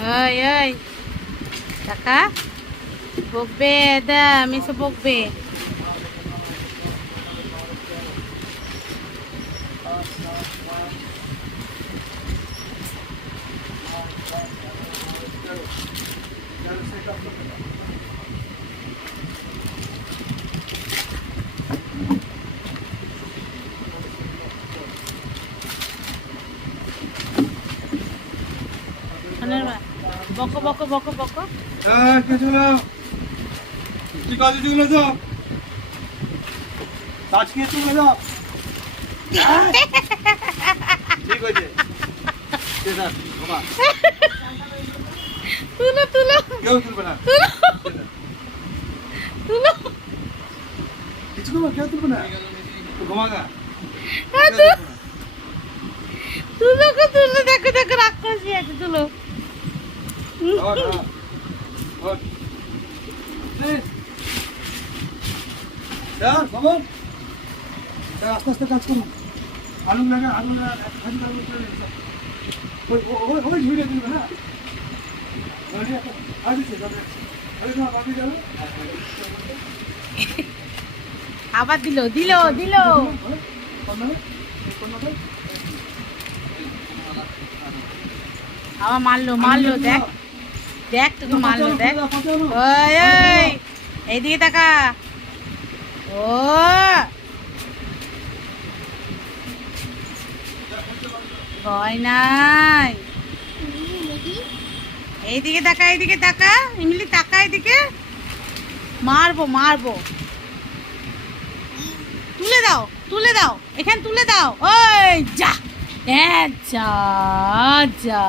Oi, Kakak, bokbe dah, miso bokbe. বকো বকো বকো বকো কে চলো তুই কাজে চলে যাও কাজ কে চলে যাও ঠিক আছে তুলো তুলো কেউ তুলবে না তুলো কিছু করবো কেউ তুলবে না ঘুমাগা তুলো কো তুলো দেখো দেখো রাক্ষসী আছে তুলো আস্তে আস্তে কাজ করুন আলু লাগা ওই ঝুড়ে দিবে না আবার দিল দিল দিল আবার মারলো মারলো দেখ দেখ তোকে মারলো দেখ ওই ওই এইদিকে তাকা ও ভয় নাই এইদিকে তাকা ইমলি তাকা এইদিকে মারবো মারবো তুলে দাও এখানে তুলে দাও ওই যা যা যা